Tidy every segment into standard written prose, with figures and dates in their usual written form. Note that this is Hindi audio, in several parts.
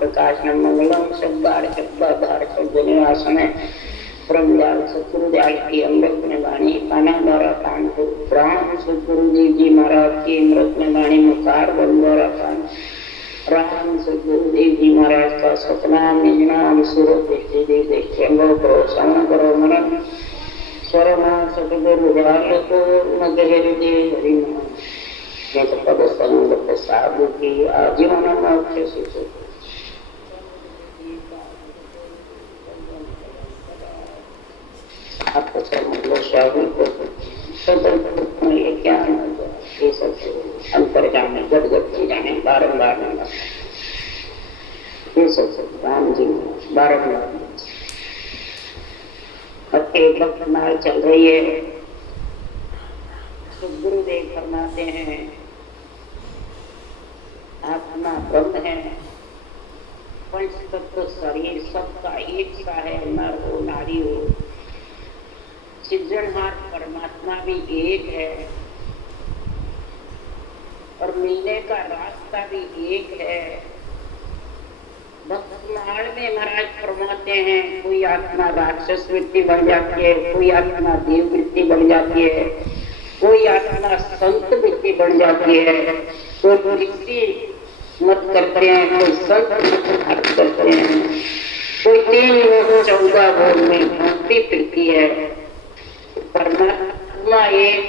प्रकाशनम मंगलम शब्दार शब्दाधार शब्दनिवासन ब्रह्मजाल सतगुरुजाल की अमृत में वाणी काना द्वारा कान को राम सतगुरुदेव जी महाराज की अमृत में वाणी मुखार बल द्वारा कान राम सतगुरुदेव जी महाराज का सतनाम निज नाम सूरत देखते देखते अंगों करो श्रवण करो मनन शरणा सतगुरुजाल को नगहर दे हरिनाम पद संग साधु की आजीवन मोक्ष से आपको शाही को क्या ये सब अंतर जाने गदगद की जाने बारम्बार ये सब राम जी बारम्बार अब एक वक्त नाल चल रही है तो गुरुदेव फरमाते हैं आत्मा ब्रह्म है, पंच तत्व शरीर सबका एक सा है, नर हो नारी हो, सृजनहार परमात्मा भी एक है और मिलने का रास्ता भी एक है। भक्तमाल में महाराज फरमाते हैं कोई आत्मा राक्षस वृत्ति बन जाती है, कोई आत्मा देव वृत्ति बन जाती है, कोई आत्मा संत वृत्ति बन जाती है, कोई वृत्ति मत करते हैं, कोई संत करते हैं, कोई 3 लोग 14 भोग में भक्ति फिरती है। परमात्मा एक,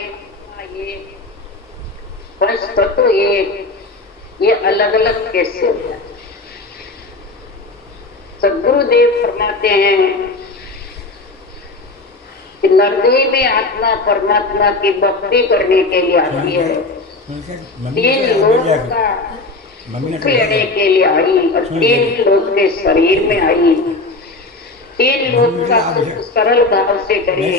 पंच तत्व एक, ये अलग अलग कैसे होता है? सद्गुरुदेव फरमाते हैं कि नरदेह में आत्मा परमात्मा की भक्ति करने के लिए आती है, 3 लोगों का सुख लेने के लिए आई और 3 लोग के शरीर में आई, 3 लोग का सरल भाव से करे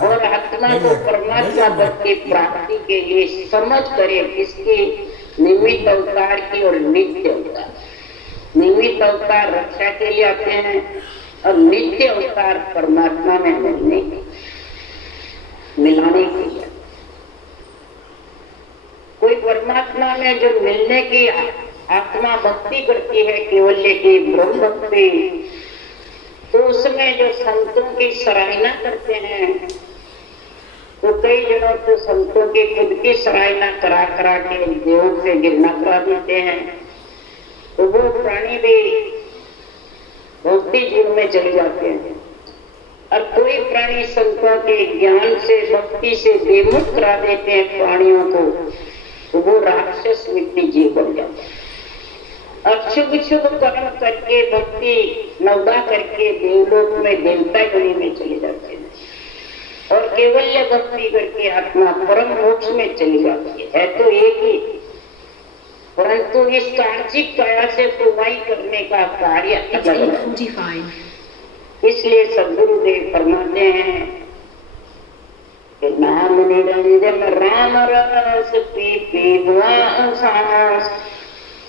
और आत्मा को परमात्मा पद की प्राप्ति के लिए समझ करे किसकी निमित्त अवतार की और नित्य अवतार। निमित्त अवतार रक्षा के लिए आते हैं और नित्य अवतार परमात्मा में मिलाने के लिए। कोई परमात्मा में जो मिलने की आत्मा भक्ति करती है केवल्य की ब्रह्म भक्ति, तो उसमें जो संतों की सराहना करते हैं तो कई जनों तो संतों की खुद की सराहना करा करा के देव से गिरना करा देते हैं, तो वो प्राणी भी भक्ति जीवन में चले जाते हैं। और कोई प्राणी संतों के ज्ञान से भक्ति से बेमुख करा देते हैं प्राणियों को, तो वो राक्षस वृत्ति जीव बन जाता है। अशुभ शुभ कर्म करके भक्ति नवदा करके देवलोक में देवता योनि में चले जाते हैं और केवल्य भक्ति करके आत्मा परम मोक्ष में चली जाती है तो एक ही, परंतु इस कार्तिक काया से पुवाई करने का कार्य अलग है। इसलिए सद्गुरुदेव फरमाते हैं कि नाम निरंजन राम रस पी पी हुआ सांस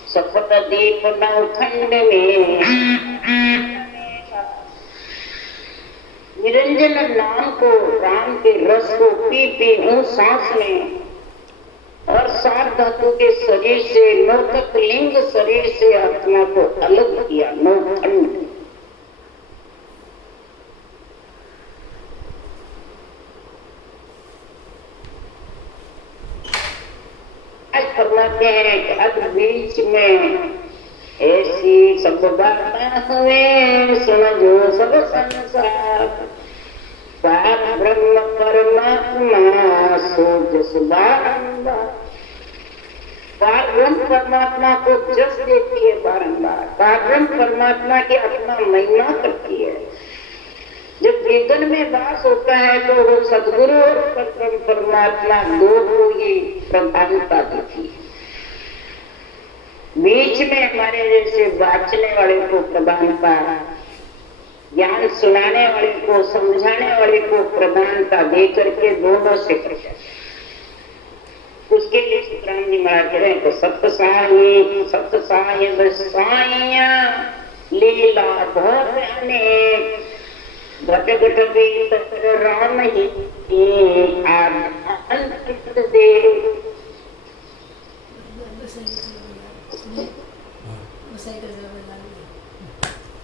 सपत दीप नवखंड में। निरंजन नाम को, राम के रस को पी पी हूँ सांस में और 7 धातु के शरीर से, नौतक लिंग शरीर से आत्मा को अलग किया, नवखंड। फरमाते हैं कि अब बीच में ऐसी सब बातें हुए समझो सब संसार, पार ब्रह्म परमात्मा सो बारंबार। पार ब्रह्म परमात्मा को जस देती है बारंबार, पार ब्रह्म परमात्मा की आत्मा महिमा करती है। जब वेदन में वास होता है तो वो सद्गुरु और परमात्मा दो को ही प्रधानता देती है। बीच में हमारे जैसे वाचने वाले को प्रधानता, ज्ञान सुनाने वाले को, समझाने वाले को प्रधानता दे करके दोनों से कर। उसके लिए राम जी महाराज कह रहे हैं तो सत्य साई साइया लीला बहुत अनेक, घट घट बीत राम ही अंत दे।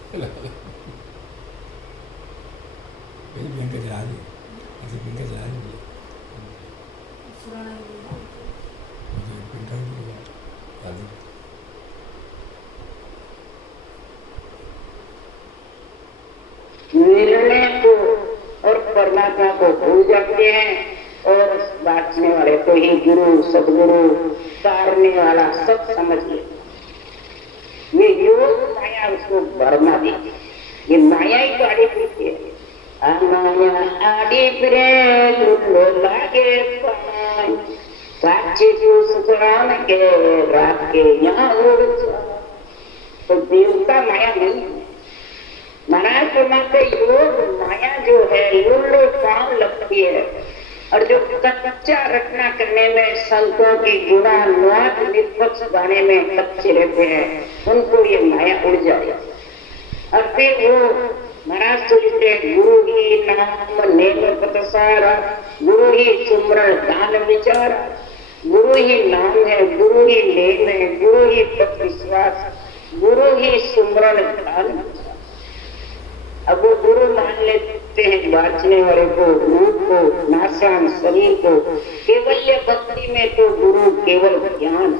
भयंकर जला दी, ऐसे भयंकर जला दी निर्णय को और परमात्मा को भूल जाते हैं और बांटने वाले को ही गुरु सदगुरु तारने वाला सब समझ ले। ये योग माया उसको भरमा दी, ये माया ही तो आड़ी फिरती है। माया आड़ी फिरे लुल्लो लागे पानी, साक्षी को सुखराम के रात के यहाँ उड़ जाए। तो देवता माया नहीं है। महाराज फरमाते योग माया जो है लुल्लो काम लगती है, और जो कच्चा रचना करने में संतों की गुणान्वाद निष्पक्ष गाने में कच्चे रहते हैं, उनको ये माया उड़ जाए। और फिर वो महाराज सोचते गुरु ही नाम नेम पतसारा, गुरु ही सुमरण दान विचारा, गुरु ही नाम है, गुरु ही नेम है, गुरु ही पत विश्वास, गुरु ही सुमरण दान। अब वो गुरु मान लेते हैं बांचने वाले को, रूप को, नाशान शरीर को। केवल्य भक्ति में तो गुरु केवल ज्ञान,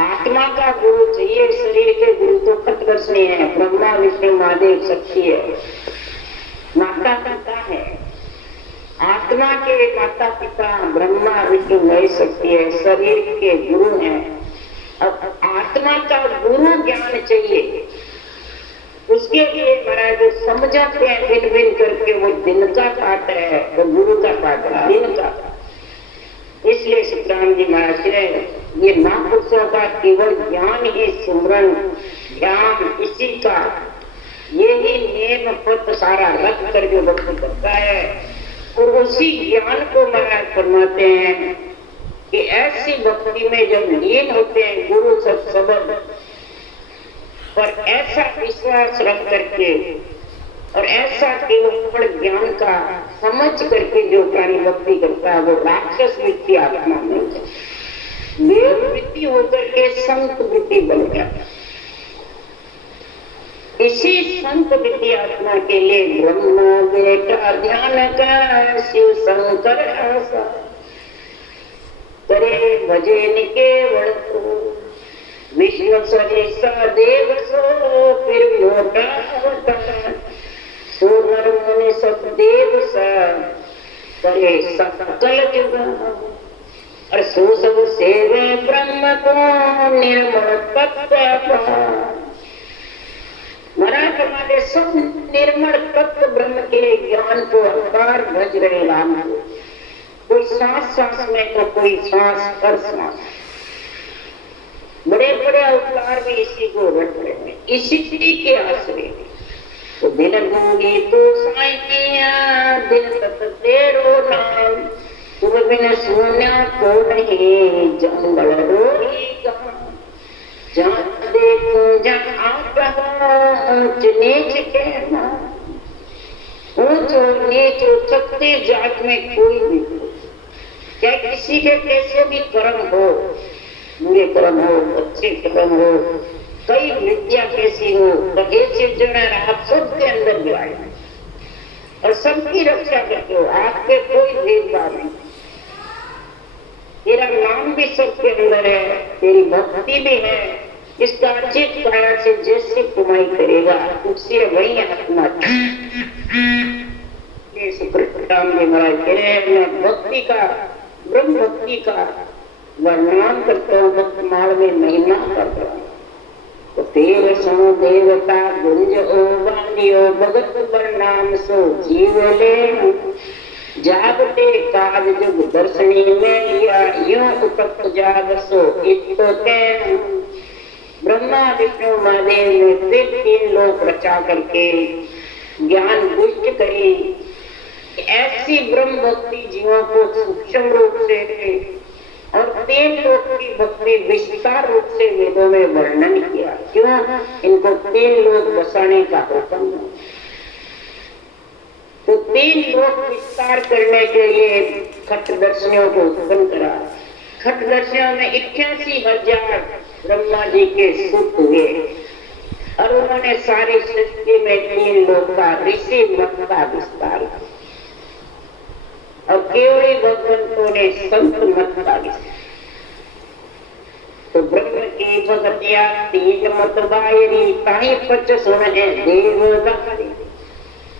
आत्मा का गुरु चाहिए, शरीर के गुरु तो खतरसनी है। ब्रह्मा विष्णु महादेव शक्ति है, माता पिता है। आत्मा के माता पिता ब्रह्मा विष्णु महेश शक्ति है, शरीर के गुरु हैं। अब आत्मा का गुरु ज्ञान चाहिए, उसके लिए महाराज जो समझाते हैं दिन दिन करके, वो दिन का पाठ है, वो गुरु का पाठ है, दिन का। इसलिए सुखराम जी महाराज ये महापुरुषों का केवल ज्ञान ही सुमरन ध्यान, इसी का ये ही नेम पद सारा रख कर जो भक्ति करता है, और उसी ज्ञान को महाराज फरमाते हैं कि ऐसी भक्ति में जब लीन होते हैं गुरु सबद पर ऐसा विश्वास रख करके और ऐसा केवल ज्ञान का समझ करके जो प्राणी भक्ति करता है, वो राक्षस वृत्ति आत्मा में देव वृत्ति होकर के संत वृत्ति बन जाता। इसी संत वृत्ति आत्मा के लिए ब्रह्मा बेटा ध्यान का शिव शंकर आशा करे भजन केवल तो विष्णु सरिसा देव सो फिर मोटा अवतार सोनर मुनि सब देव सा करे सकल जुग और सो सब सेवे ब्रह्म को निर्मल तत्व महाराज हमारे सब निर्मल तत्व ब्रह्म के ज्ञान को अपार भज रहे राम। कोई सांस सांस में तो कोई सांस हर सांस, बड़े बड़े अवतार भी इसी को रट रहे हैं, इसी के आश्रय। तो दिन गूंगी तो साई किया दिन तक तेरो नाम, तुम बिन सुना को नहीं जंगल रोही जहाँ देखो जहाँ आप ऊंच नीच के नाम, ऊंच और नीच उचकते जात में कोई भी हो, चाहे किसी के कैसे भी कर्म हो, बुरे कर्म हो अच्छे कर्म हो, कई विद्या कैसी हो, कैसे जन आप सबके अंदर भी आए और सबकी रक्षा करते हो, आपके कोई भेदभाव नहीं। तेरा नाम भी सबके अंदर है, तेरी भक्ति भी है, इसका अच्छी काया से जैसे कमाई करेगा उससे वही आत्मा। सुखराम जी महाराज कह रहे हैं मैं भक्ति का ब्रह्म भक्ति का वर्णन करता हूँ, भक्तमाल में महिमा करता हूँ। तो देव सो देवता गुंज ओ वाणियो भगत वर्णाम सो जीवले जागते काज जुग दर्शनी में या यूं उपक्त जाग सो इतो के। ब्रह्मा विष्णु महादेव ने फिर 3 लोक रचा करके ज्ञान गुष्ट करी, ऐसी ब्रह्म भक्ति जीवों को सूक्ष्म रूप से और 3 लोक की भक्ति विस्तार रूप से वेदों में वर्णन किया। क्यों? इनको 3 लोक बसाने का हुक्म है। तो 3 लोक विस्तार करने के लिए खट्टदर्शियों को उत्पन्न करा। खट्टदर्शियों में 81,000 ब्रह्मा जी के सुत हुए और उन्होंने सारी सृष्टि में 3 लोक का ऋषि मत का विस्तार और केवली भगवंतों ने संत मत का विस्तार। तो ब्रह्म की भगतिया 3 मत बायरी ताई 5 सुन है देवदारी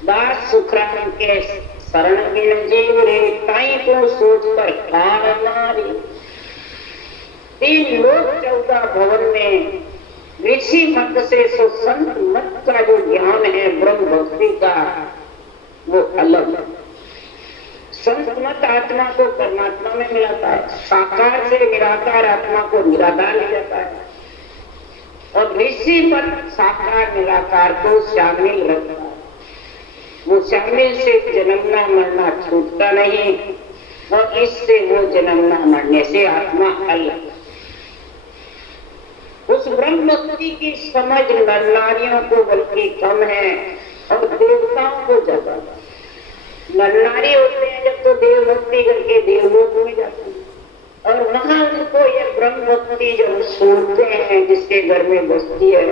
दास सुखराम के शरण गिन जीव रे ताई को सोच कर कार नारी। 3 लोक 14 भवन में ऋषि मत से संत मत का जो ज्ञान है ब्रह्म भक्ति का वो अलग है। संत मत आत्मा को परमात्मा में मिलाता है, साकार से निराकार आत्मा को निराकार ले जाता है, और ऋषि मत साकार निराकार को शामिल रखता है। वो शामिल से जन्मना मरना छूटता नहीं, और इससे वो जन्मना मरने से आत्मा अलग। उस ब्रह्म भक्ति की समझ नर नारियों को बल्कि कम है और देवताओं को ज्यादा। नर नारी होते हैं जब तो देव भक्ति करके देवलोक में जाते हैं, और वहां उनको ये ब्रह्म भक्ति जब सुनते हैं जिसके घर में बसती है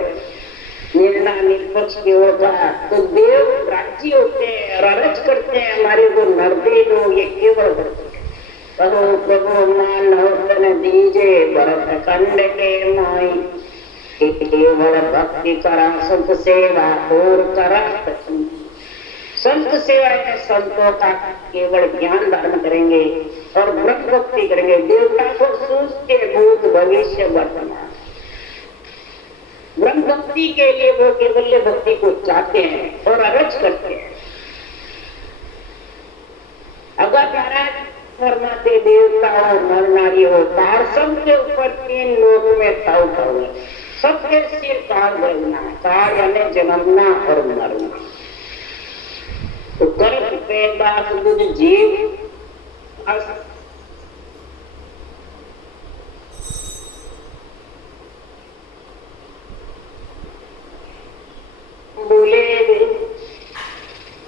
निर्णा निष्पक्ष केवल का, तो देव राजी होते हैं और अरज करते हैं हमारे को नरदे दो, ये केवल कहो प्रभु मान होतन दीजे भरत खंड के माई केवल भक्ति करा संत सेवा और करा। संत सेवा में संतों का केवल ज्ञान धारण करेंगे और ब्रह्म भक्ति करेंगे। देवता को सूझ के भूत भविष्य वर्तमान ब्रह्म भक्ति के लिए वो केवल भक्ति को चाहते हैं और अरज करते हैं। अगर महाराज फरमाते देवता हो नर नारी हो तार सबके ऊपर 3 लोक में ताव ताव सबके सिर कार गलना, कार यानी जन्मना और मरना। तो कर्म पैदा बुद्ध जीव बोले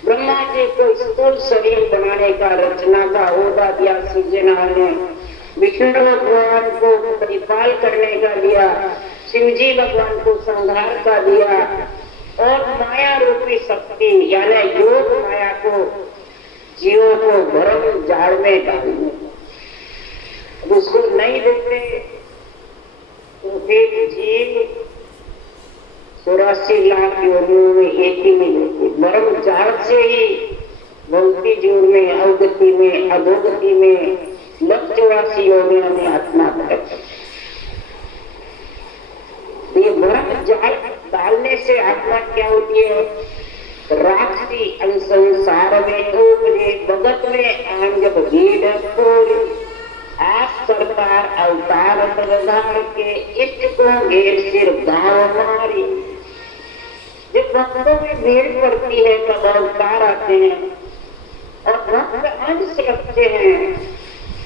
ब्रह्मा जी को स्थूल शरीर बनाने का रचना का ओदा दिया सृजना ने, विष्णु भगवान को परिपाल करने का दिया, शिव जी भगवान को संहार का दिया, और माया रूपी शक्ति यानी योग माया को जीवों को भरम जाड़ में डालने। उसको नहीं देते तो फिर जीव 84 लाख योनियों में एक ही में लेते, ब्रह्म जाल से ही भक्ति जीवन में अवगति में अधोगति में 84 योनियों में आत्मा करते। ये ब्रह्म जाल डालने से आत्मा क्या होती है? राक्षसी संसार में उपजे भगत में आंजब भीड़ आप सरकार अवतार प्रधान के इष्ट को घेर सिर गांव मारी। जब भक्तों में भीड़ पड़ती है तब अवतार आते हैं और भक्त अंश रखते हैं,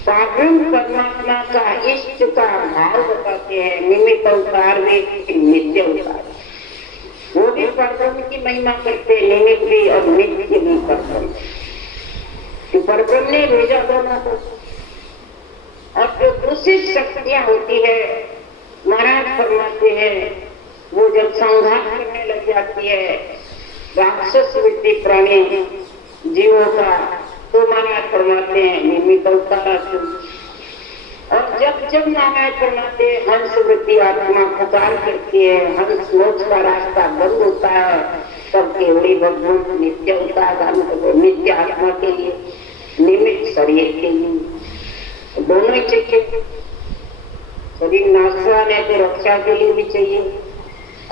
पावन परमात्मा का इष्ट का भाव बताते हैं। निमित्त अवतार में नित्य अवतार वो भी परब्रह्म की महिमा करते, निमित्त भी और नित्य भी परब्रह्म। परब्रह्म ने भेजा दोनों को। और जो दूसरी शक्तियां होती है महाराज फरमाते हैं वो जब संघात करने लग जाती है राक्षस वृत्ति प्राणी जीवों का, तो महाराज फरमाते हैं निमित्त अवतार। और जब जब महाराज फरमाते हैं हंस वृत्ति आत्मा पुकार करती है, हंस मोक्ष का रास्ता बंद होता है, तब केवली भगवान नित्य अवतार नित्य आत्मा के लिए निमित्त शरीर के लिए दोनों ही चाहिए। शरीर नाशवान है तो रक्षा के लिए भी चाहिए,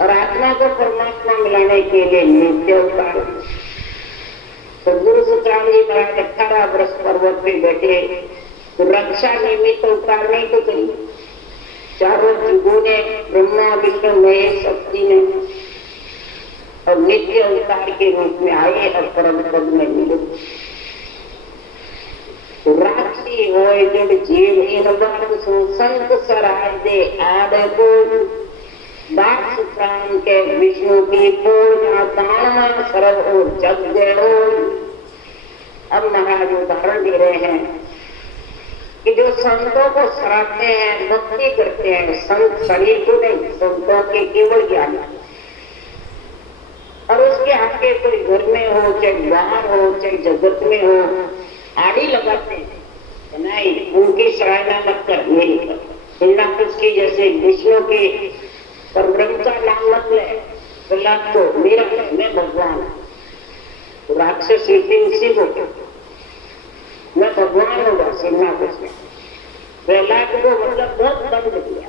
और आत्मा को परमात्मा मिलाने के लिए नित्य अवतार। तो गुरु सुखराम जी महाराज 18 वर्ष पर्वत पे बैठे तो रक्षा निमित्त अवतार नहीं तो चाहिए। चारों युगों ने ब्रह्मा विष्णु महेश शक्ति ने और नित्य अवतार के रूप में आए और परम पद में मिले। राक्षी होय जब जीव इन बात संत सराय दे आद को दास प्राण के विष्णु की पूर्ण ताना सरल और जग जय। अब महाराज उदाहरण दे रहे हैं कि जो संतों को सराहते हैं भक्ति करते हैं, संत शरीर को नहीं, संतों के केवल ज्ञान के कोई घर में हो, चाहे बाहर हो, चाहे जगत में हो, आड़ी लगाते हैं, नहीं उनकी सराहना मत कर, मेरी कर। हिरण्याकश की जैसे विष्णु के परब्रह्म का नाम मत ले, प्रहलाद को मेरा मैं भगवान, तो राक्षस उसी को मैं भगवान होगा। हिरण्याकश ने प्रहलाद को मतलब बहुत दंड दिया।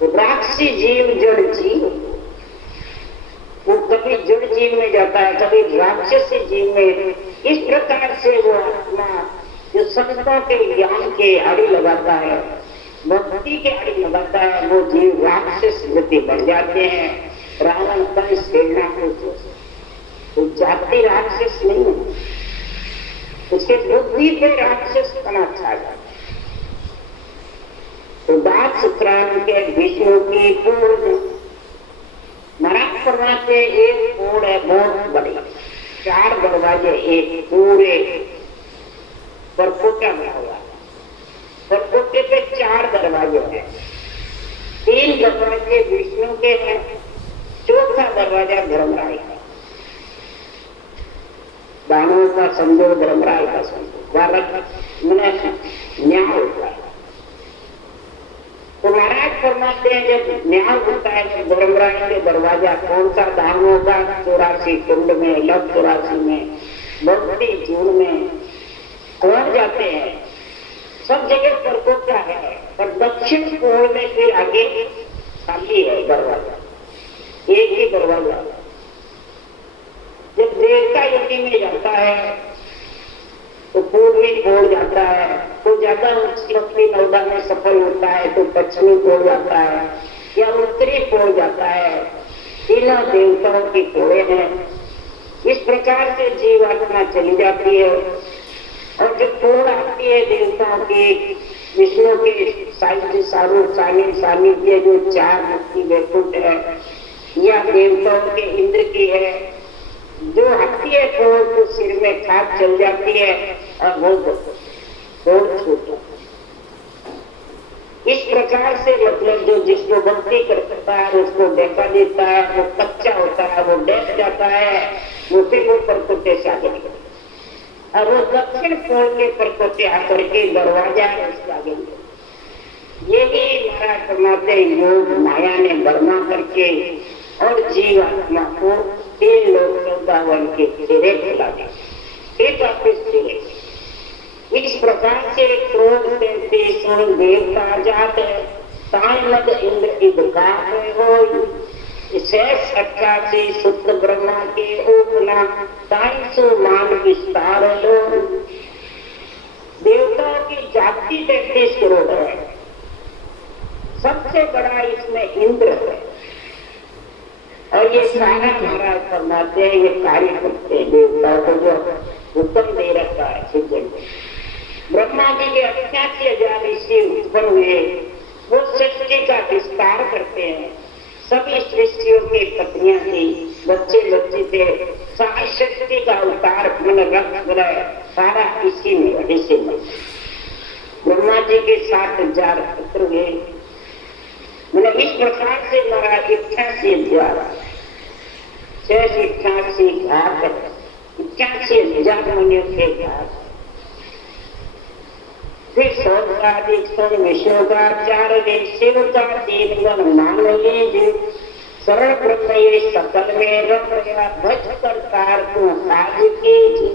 तो राक्षसी जीव जड़ जीव, वो कभी जड़ जीव में जाता है, कभी राक्षसी जीव में। इस प्रकार से वो आत्मा जो संतों के ज्ञान के आड़ी लगाता है, भक्ति के आड़ी लगाता है, वो जीव राक्षस गति बढ़ जाते हैं। रावण कंस हिरण्याकश तो जाति राक्षस नहीं है, उसके बुद्धि पे राक्षस पना छा जाता है। तो दास शुक्रान के विष्णु की पूर्ण महाराज फरमाते एक पूर्ण है बहुत बड़ी, 4 दरवाजे एक पूरे परकोटा बना हुआ है। परकोटे पे 4 दरवाजे हैं, 3 दरवाजे विष्णु के हैं, 4था दरवाजा धर्मराय का। दानवों का समझो, धर्मराय का समझो, भारत में न्याय होता है। तो महाराज फरमाते हैं जब न्याय होता है तो धर्मराज के दरवाजा कौन सा, दानवों का 84 कुंड में, लव 84 में, भक्ति जून में कौन जाते हैं, सब जगह परकोटा है। पर दक्षिण कोण में फिर आगे खाली है दरवाजा, एक ही दरवाजा। जब देवता योनि में जाता है तो पूर्वी कोण जाता है, तो ज्यादा लक्ष्मी नौदा में सफल होता है तो पश्चिमी कोण जाता है या उत्तरी कोण जाता है। तीनों देवताओं की कोड़े हैं। इस प्रकार से जीवात्मा चली जाती है। और जो कोण आती है देवताओं की, विष्णु के सानिध्य जो 4 मुक्ति वैकुंठ है, या देवताओं के इंद्र की है, जो आती है तो सिर में खाद चल जाती है और वो छूट। इस प्रकार से मतलब जो जिसको भक्ति करता है उसको देखा देता है, वो कच्चा होता है, वो डैश जाता है, वो फिर वो परकोटे से आगे निकलता है। और वो दक्षिण कोण के परकोटे आकर के दरवाजा है उसके आगे निकलता। यही महाराज फरमाते योग माया ने बर्मा करके और जीवात्मा को 3 लोग 14 वन के घेरे खिला दिया, एक वापिस घेरे। इस प्रकार से क्रोध से सुन देवता जात है, तान इंद्र इदका हो, शेष 88 शुद्ध ब्रह्मा के उपना, 250 मान विस्तार लो। देवताओं की जाति 33 करोड़ है, सबसे बड़ा इसमें इंद्र है। और ये सारा महाराज फरमाते हैं, ये कार्य करते हैं देवताओं को जो हुक्म दे रखा है सृजन। ब्रह्मा जी के 88,000 ऋषि उत्पन्न हुए, वो सृष्टि का विस्तार करते हैं। सभी सृष्टियों की पत्नियां थी, बच्चे थे, सारी सृष्टि का अवतार रक्त ग्रह सारा इसी में ऋषि में। ब्रह्मा जी के 60,000 पुत्र हुए। मैंने इस प्रकार से हमारा 88,000 मुनियों के घाट, फिर 100 का अधिक विष्णु का, 4 शिव का, 3 गण मान लीजिए। सरल ब्रह्म ये सकल में रमया, भज करतार को काज कीजिए।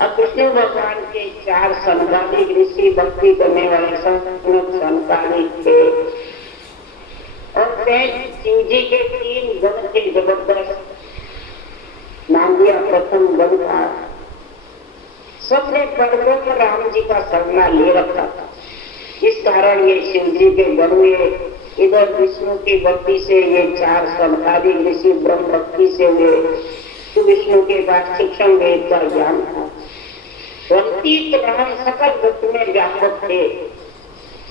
अब विष्णु भगवान के 4 संकालिक ऋषि, भक्ति करने वाले संकालिक थे। और शिव जी के 3 गण थे जबरदस्त, नाम दिया प्रथम गण था। सबने परब्रह्म राम जी का सरना ले रखा था। इस कारण ये शिव जी के गण हुए। इधर विष्णु की भक्ति से ये 4 संकालिक ऋषि ब्रह्म भक्ति से हुए। तो विष्णु के बाद शिक्षण वेद का ज्ञान था। वंतीत राम सकल वक्त में व्यापक थे,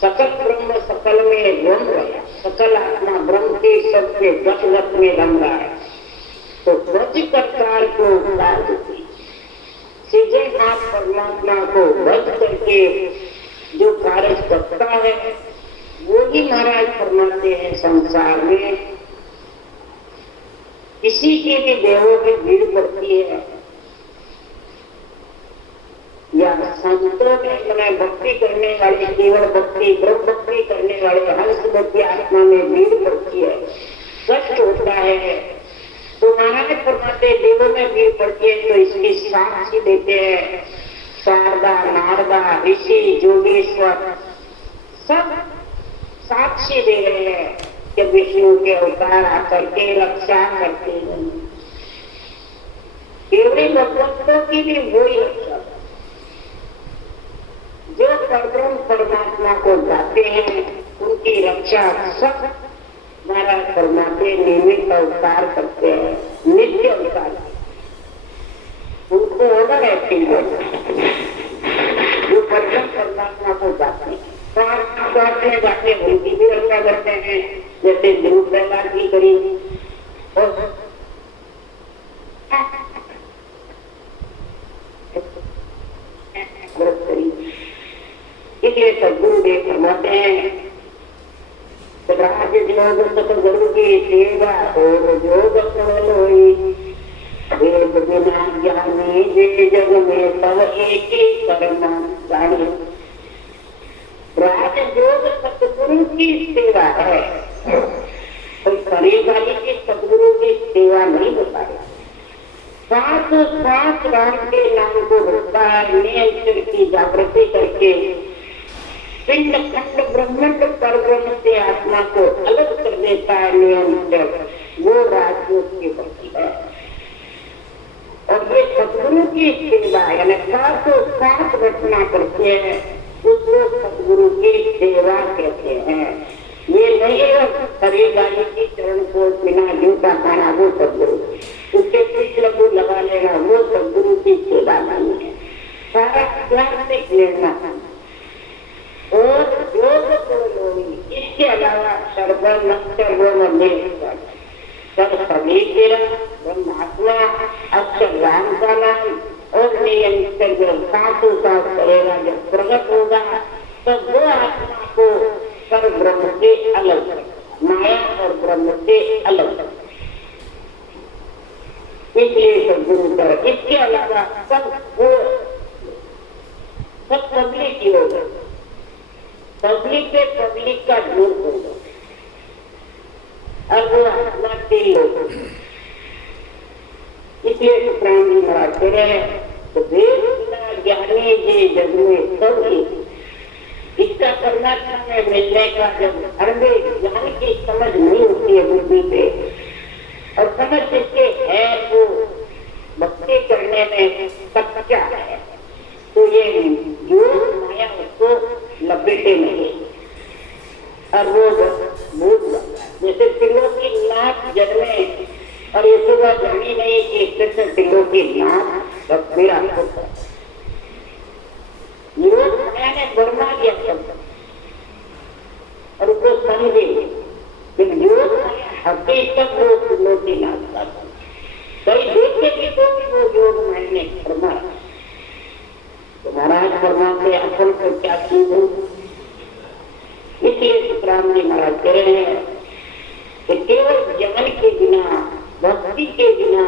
सकल ब्रह्म सकल में रम रहा, सकल आत्मा ब्रह्म के सबसे गत में रम रहा है। तो वज करतार को काज की, सृजनहार परमात्मा को वध करके जो कार्य करता है वो ही महाराज फरमाते हैं संसार में किसी की भी देवों में भीड़ पड़ती है या संतों में भक्ति करने वाले, केवल भक्ति ब्रह्म भक्ति करने वाले हंस भक्ति आत्मा में भीड़ पड़ती है, कष्ट होता है, तो महाराज फरमाते देवों में भीड़ पड़ती है तो इसकी साक्षी देते हैं शारदा, नारदा, ऋषि, योगेश्वर सब साक्षी दे रहे हैं कि विष्णु के अवतार आकर के रक्षा करते हैं। केवल भगवंतों की भी वही रक्षा, जो परब्रह्म परमात्मा को जाते हैं उनकी रक्षा सब महाराज परमात्मा नियमित अवतार करते हैं, नित्य अवतार, उनको ऑर्डर है जो परब्रह्म परमात्मा को जाते हैं, जाते हैं उनकी भी रक्षा करते हैं, जैसे ध्रुव प्रहलाद की करी और इसलिए सदगुरुदेव फरमाते हैं राजयोग सतगुरु की सेवा और योग लोई, वेद बिना ज्ञानी जे जग में सब एक ही कर्म जाने। राजयोग सतगुरु की सेवा है, कोई करेगाली की सतगुरु की सेवा नहीं होता है। सांस राम के नाम को रखता है, नियंत्रण की जागृति करके पिंड खंड ब्रह्मांड परब्रह्म से आत्मा को अलग कर देता है नियंत्रण, वो राजयोग की भक्ति है। और ये सतगुरु की सेवा यानी साथ रखना पड़ते हैं, उसको सतगुरु की सेवा कहते हैं। ये नहीं करेगाली की चरण को बिना जूता खाना वो सतगुरु, उसके पीठ लघु लगा लेना वो सतगुरु की सेवा नहीं है। सारा ज्ञान से लेना और योग लोगी, इसके अलावा सर्वम सभी तेरा ब्रह्मात्मा अक्षर राम का नाम और नियंत्रण जो साधु साथ करेगा, जब प्रकट होगा तब वो आत्मा को पर ब्रह्म से अलग है, माया और ब्रह्म से अलग है। इसलिए सदगुरु कर, इसके अलावा सब वो सब पब्लिक ही होगा, पब्लिक पे पब्लिक का ग्रुप होगा और वो आत्मा के लोग। इसलिए प्राण जी महाराज कह रहे हैं तो वेद बिना ज्ञानी ये जग में सब इसका करना समय मिलने का, जब हर में ज्ञान की समझ नहीं होती है बुद्धि पे और समझ जिसके है वो भक्ति करने में कच्चा है, तो ये योग माया उसको लपेटे नहीं और वो भूत जैसे पिल्लों की नाक जन्मे और ये सुबह जानी नहीं कि कृष्ण पिल्लों की नाक मेरा होता है। योग माया ने बढ़ा दिया सब और उसको समझे, लेकिन योग माया हकीकत वो पिल्लों की नाक का कई देखते भी तो वो योग माया ने बढ़ा। तो महाराज परमात्मा के असल को क्या चीज है, इसलिए सुखराम जी महाराज कह रहे हैं कि केवल ज्ञान के बिना, भक्ति के बिना,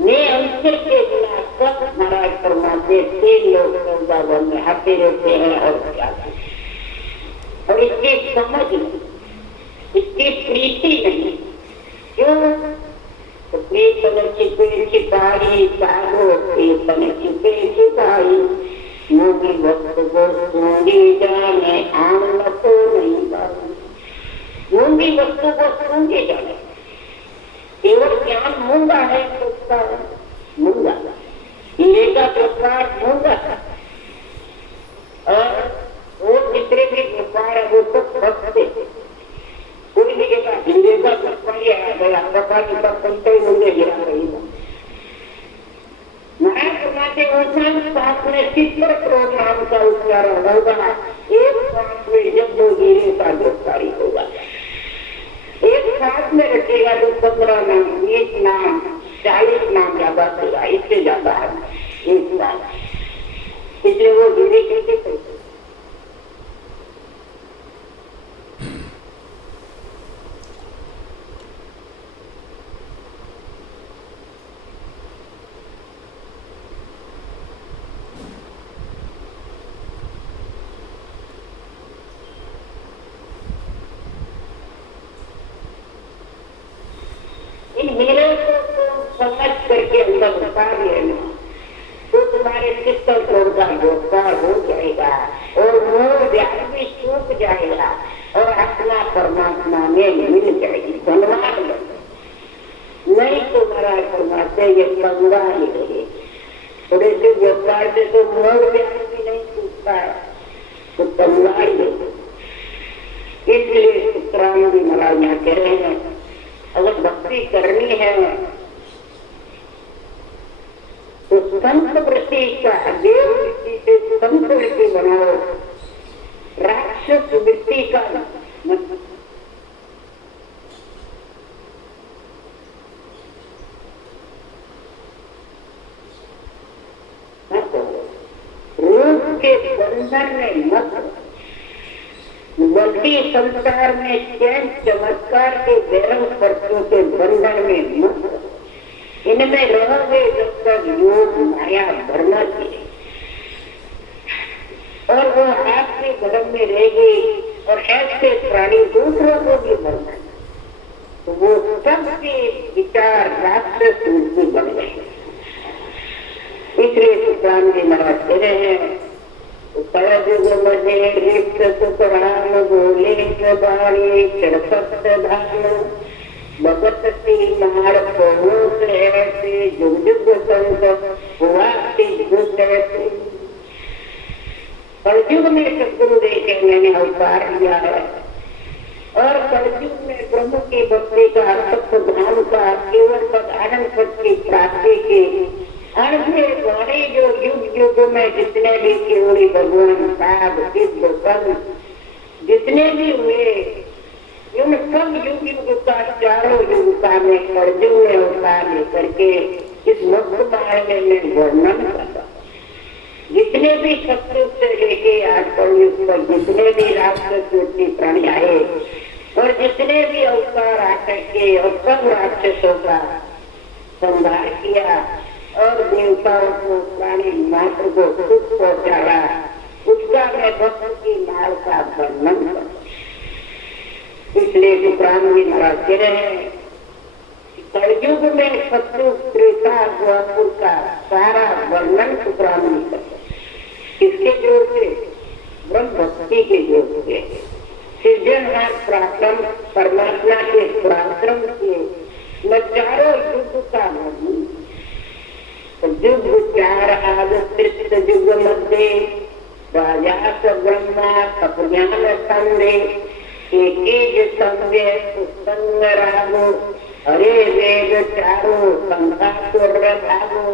नियंत्रण के बिना सब महाराज परमात्मा तीन लोग सौदागर में आते रहते हैं और क्या, और इसकी समझ नहीं, इसकी प्रीति नहीं। क्यों? तो प्रीतन छिपे छिपाई साधो, प्रीतन छिपे छिपाई योगी भक्त को सूंघी जाने आम तो नहीं बात। योगी भक्तों को सूंघी जाने, केवल ज्ञान मूंगा है तो उसका मूंगा, हीरे का प्रकार मूंगा और वो जितने भी व्यापार है वो तो फंसते, कोई नहीं कहता हीरे का प्रकार ही मूल्य गिरा रहेगा। नाम का उच्चारण होगा, एक सांस में जब वो हीरे का गिरफ्तारी होगा, एक सांस में रखेगा तो 15 नाम, 20 नाम, 40 नाम ज्यादा होगा, इससे ज्यादा है एक साल। इसलिए वो हीरे कैसे करके अंदर उतार लेना, तो तुम्हारे चित्त का योगदान हो जाएगा और मोह व्याध भी सूख जाएगा और आत्मा परमात्मा में मिल जाएगी, धन्यवाद। नहीं तो महाराज फरमाते ये कंगा ही रहे, थोड़े से व्यापार से तो मोह व्याध भी नहीं सूखता है, तो कंगा ही रहे। इसलिए शुक्रानंदी महाराज यहाँ कह रहे हैं, अगर भक्ति करनी है तो संत वृत्ति का, देव वृत्ति से संत वृत्ति बनाओ, राक्षस वृत्ति का रूप के बंधन में मत, बल्कि संसार में चैन चमत्कार के बेरंग पर्चों के बंधन में मत, इनमें रहोगे जब तक योग माया भरना चाहिए और वो आपके धर्म में रहेगी और ऐसे प्राणी दूसरों को भी भरना, तो वो सबके विचार राक्षस वृत्ति बन गए। इसलिए सुल्तान जी महाराज कह रहे हैं, कलयुग मजे रिक्त सुतराम बोले बाणी चढ़पत धाम भगत सी मार पहुँच ऐसे जुग जुग संत हुआ ऐसे। कलयुग में सदगुरु देखे मैंने अवतार लिया है और कलयुग में ब्रह्म की भक्ति का, सत्य धाम का, केवल पद आनंद पद की प्राप्ति के अनसे बड़े जो युग युग में जितने भी केवली भगवान साहब सिद्ध पद जितने भी हुए, उन सब युग युग का, चारों युग का में कलयुग में अवतार लेकर के इस मुक्त मार्ग में वर्णन करता। जितने भी शत्रु से लेके आज कलयुग पर जितने भी राक्षस वृत्ति प्राणी आए और जितने भी अवतार आकर के और सब राक्षसों का संहार किया और देवताओं को, प्राणी मात्र को सुख पहुंचाया, उसका मैं भक्त की माल का वर्णन करता। इसलिए शुक्रान जी महाराज कह रहे हैं, कलयुग में शत्रु त्रेता द्वापर का सारा वर्णन शुक्रान जी करते। किसके जोर से? ब्रह्म भक्ति के जोर से, सृजनहार प्राक्रम परमात्मा के पराक्रम से न चारों युग का नहीं, युग चार आदृत युग मध्य राजा ब्रह्मा तपज्ञान संदे एक संग रागो हरे वेद चारो संघासुर भागो।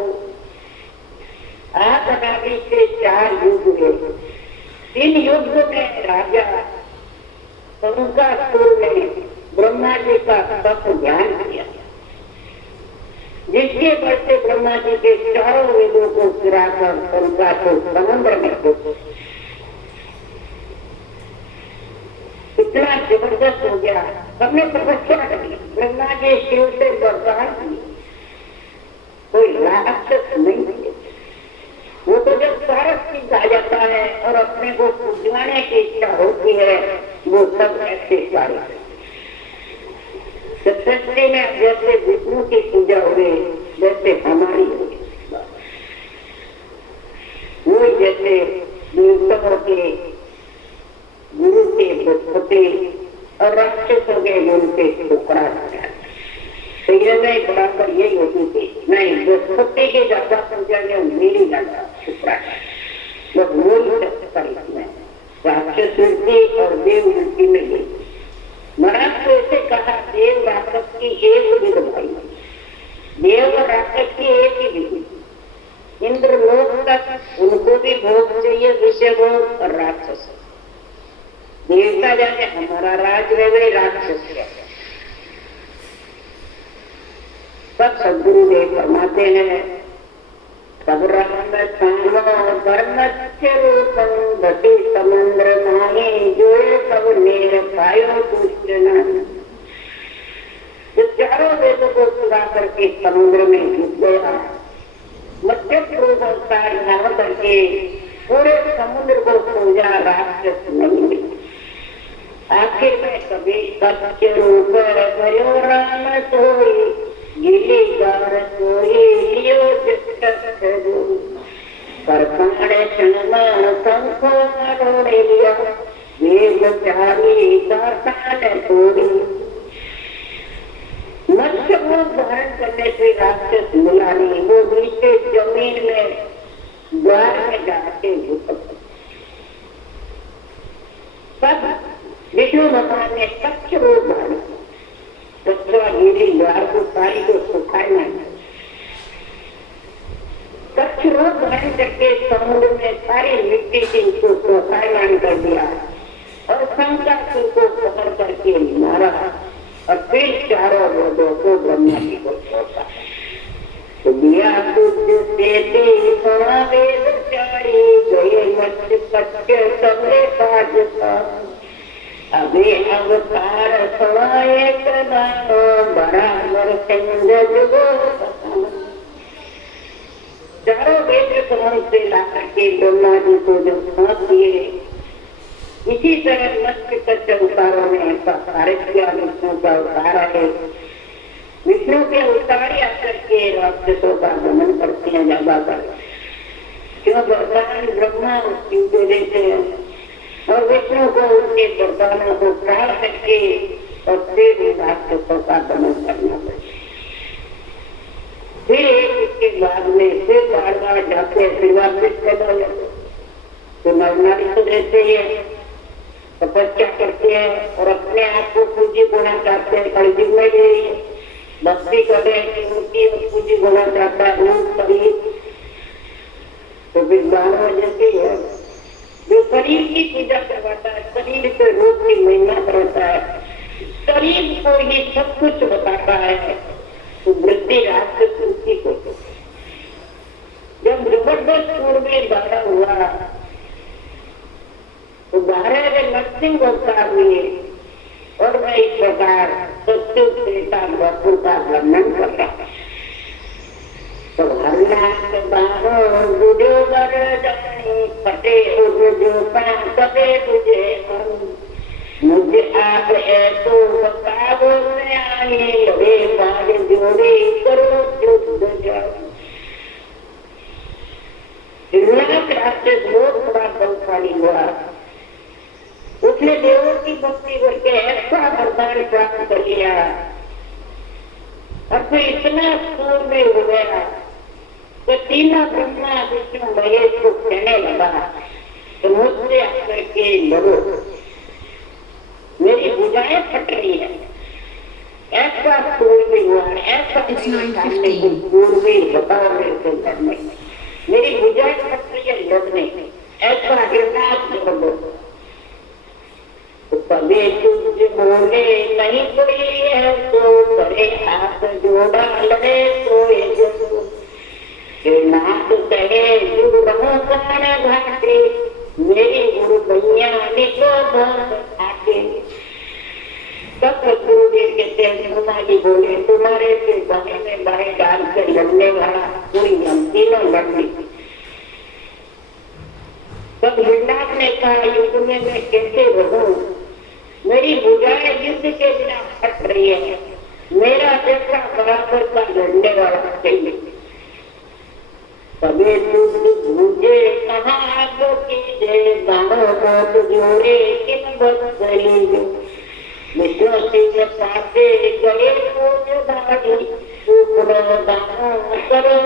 आदि से चार युग है, इन युग में राजा संघासुर ने ब्रह्मा जी का तप ध्यान किया, जिसके बढ़ते ब्रह्मा जी के चारों वेदों को गिराकर संघासुर समुद्र में डूब इतना जबरदस्त हो गया। सबने तपस्या करी, ब्रह्मा जी शिव से वरदान की, कोई राक्षस नहीं है। वो तो जब सारस की आ जाता है और अपने को पूजवाने की इच्छा होती है, वो सब ऐसे सारे सृष्टि में जैसे विष्णु की पूजा हुई वैसे हमारी होगी, वो जैसे देवताओं के गुरु के बृहस्पति और राक्षसों के गुरु के शुक्राचार्य, तो ये नहीं बराबर यही होती थी। नहीं, बृहस्पति के ज्यादा पूजा में मेरी ज्यादा शुक्राचार्य, बस वो ही सकता इसमें राक्षस वृत्ति और देव वृत्ति में गई। महाराज तो ऐसे कहा, देव राक्षस की एक विध भाई, देव राक्षस की एक ही विधि। इंद्र लोक तक उनको भी भोग चाहिए, विषय भोग, और राक्षस देवता जाने हमारा राज रहे राक्षस है। सब सदगुरुदेव फरमाते हैं, सब राम रूपम भटी समुद्र माहे जो सब मेरे पायो दूषण। जो चारों वेदों को चुरा करके समुद्र में डूब गया, मत्स्य रूप अवतार धारण करके पूरे समुद्र को खोजा, राक्षस नहीं मिला। आखिर में कभी सत्य रूप भयो राम सोई गिरिगार कोई लियो जगतरू परपाणे क्षणमा संखो मारोड़े लिया वेग चारी दासान तोड़ी मत्स्य को धारण करने से राक्षस मिला नहीं, वो नीचे जमीन में द्वार में जाके घुसक तब विष्णु भगवान ने स्वच्छ रूप धारण किया। गिरी द्वार को सारी को सुखाया, स्वच्छ रूप धारण करके समुद्र में सारी मिट्टी की उसको सुखायमान कर दिया और शंकासुर को पकड़ करके मारा और फिर चारों वेदों को ब्रह्मा जी को सौंपा। तो दिया तुझ से सुना वेद चारी गए मत्स्य पक्ष सबरे काज था अभी अवतार सुनाए प्रदानो बराबर सिंध जुगो। चारों वेद समुद्र से ला करके ब्रह्मा जी को जो सौंप दिए, इसी तरह मत्स्य कच्छ अवतारों ने ऐसा कार्य किया। विष्णु का अवतार है, विष्णु के अवतार आकर के राक्षसों का दमन करते हैं ज्यादातर, क्यों भगवान ब्रह्मा उसकी दे देते हैं और विष्णु को उनके वरदानों को प्राण करके और फिर राक्षसों का दमन करना पड़ता। फिर इसके बाद में फिर बार बार जाते हैं, फिर वापिस पैदा हो जाते, तो नवनारी तो रहते हैं, तपस्या करते हैं और अपने आप को पूज्य होना चाहते हैं। कलयुग में भी भक्ति कर रहे हैं, मूर्ति पूज्य होना चाहता है रूप शरीर, तो विद्वान वजह से है जो शरीर की पूजा करवाता है, शरीर से रूप की महिमा करता है, शरीर को ही सब कुछ बताता है, तो वृद्धि राक्षस उसी को। जब जबरदस्त पूर्व बाधा हुआ तो 12 नरसिंह अवतार हुए और मैं इस प्रकार सत्य त्रेता द्वापर का वर्णन कर रहा। तो हरनाथ बाहो गुजो गर जानी फटे जो कबे तुझे मुझे आप ऐसो बताओ में आई लड़े बाल जोड़े करो युद्ध जाओ। राक्षस बहुत बड़ा बलशाली हुआ, उसने देवों की भक्ति करके ऐसा वरदान प्राप्त कर लिया और फिर इतना सूर में हो गया तो तीनों ब्रह्मा विष्णु महेश को कहने लगा तो मुझसे आकर के लड़ो, मेरी भुजाएं फट रही है। ऐसा सूर में हुआ, ऐसा सूर में बताओ मेरे को करने, मेरी भुजाएं फट रही है लड़ने, ऐसा गिरनाथ लड़ो। कभी तुझ बोले नहीं कोई है तो करे हाथ जोड़ा लड़े कोई जो नाथ कहे जुड़ रहो कौन घाटे मेरी गुरु भैया निको बहुत आके। तब गुरुदेव कहते हैं ब्रह्मा जी बोले तुम्हारे से बाएं में बाएं डाल कर लड़ने वाला कोई हम तीनों लड़ने। तब गिरनाथ ने कहा युद्ध में मैं कैसे रहूं, मेरी भुजाएं युद्ध के बिना फट रही है, मेरा जैसा बराबर का लड़ने वाला चाहिए। कभी मुझे कहा आपको कीजिए दानों को जोड़े किन बदली विष्णु सिंह पासे गए जो भागी दानों करो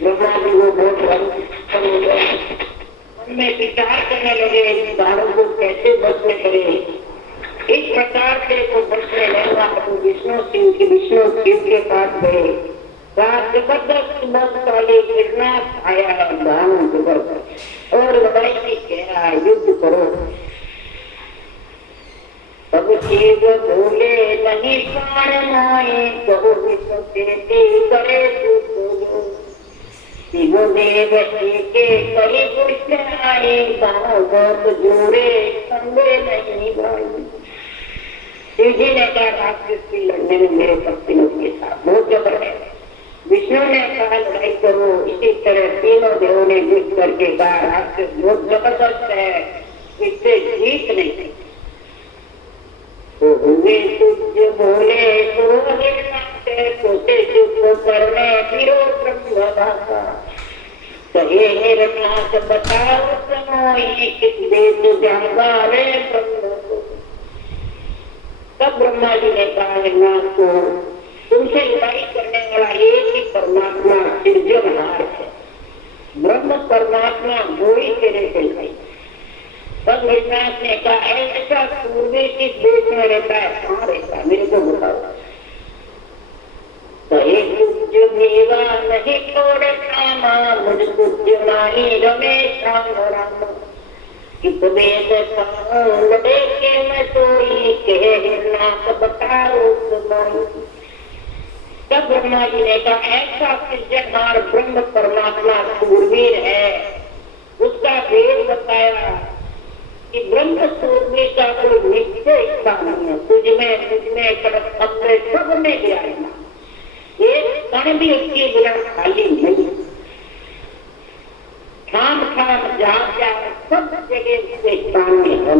ब्रह्मा जी को बहुत में विचार करने लगे इन दानों को कैसे बचने करे। इस प्रकार से वो बचने लगा तो विष्णु शिव के पास गए। जबरदस्त बलशाली गिरनाथ आया है दानों जबरदस्त और लड़ाई की कह रहा है युद्ध करो। तब शिव बोले नहीं प्राण माए कहो विष्णु देती करे शिवदेव के कई पुष्ट आए गाँव बहुत जोड़े संगे नहीं भाई। शिव जी ने कहा राक्षस की लड़ने में मेरे पत्नियों के साथ बहुत जबरदस्त। विष्णु ने कहा लड़ाई करो, इसी तरह तीनों देवों ने युद्ध करके कहा राक्षस बहुत जबरदस्त है, इससे जीत नहीं। तो हुए तुझ बोले करने फिरो ब्रह्म भाषा कहे हिरण्याक्ष बताओ समोई किस देश जंगारे ब्रह्म को। तब ब्रह्मा जी ने कहा हिरण्याक्ष को तुमसे लड़ाई करने वाला एक ही परमात्मा सृजनहार है, ब्रह्म परमात्मा वो ही तेरे से लड़ाई। तब हिरण्याक्ष ने कहा ऐसा पूर्वी किस देश में रहता है, कहाँ रहता है, मेरे को बताओ। कहे पूज्य मेवा नहीं छोड़ कामा मुझ पूज्य नाही रमेश राम कित वेद लड़े के मैं सोई कहे हिरण्याक्ष बताओ सुनाई। तब ब्रह्मा जी ने कहा ऐसा सृजनहार ब्रह्म परमात्मा सूरवीर है, उसका वेद बताया कि ब्रह्म सूरवीर का कोई निश्चय इच्छा नहीं है, तुझमें अपने सब में गिराएगा, एक कण भी उसके बिना खाली नहीं, ठाम जहाँ सब जगह उसके स्थान में है।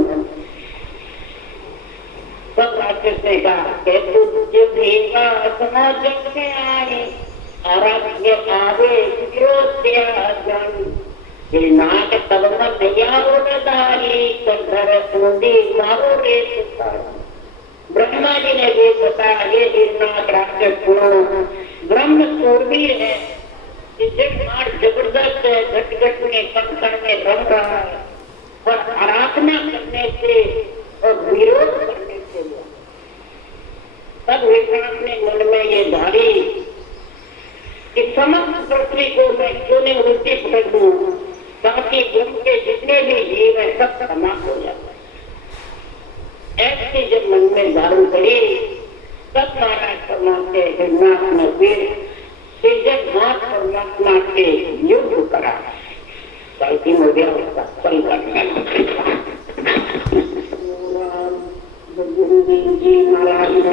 सब राक्षस ने कहा तुझे देगा समाज में आए आराध्य आवे नाक तब नैयादारी कंधर सूंदी मारो रे पुकारी। ब्रह्मा जी ने भी बताया ये हिरण्याक्ष राक्षस सुनो, ब्रह्म सूरवीर है, मार जबरदस्त है, घट घट में कण कण में रम रहा है और आराधना करने से और विरोध करने से हुआ। तब हिरण्याक्ष ने मन में ये धारी कि समस्त पृथ्वी को मैं क्यों नहीं उल्टी कर दूं ताकि ब्रह्म के जितने भी जीव है सब समाप्त हो जाता है। ऐसे जब मन में धारण करी तब महाराज परमात्मा हिरण्याक्ष ने फिर सृजनहार परमात्मा के युद्ध करा। कल्पी हो गया उसका फल करना। जी महाराज ने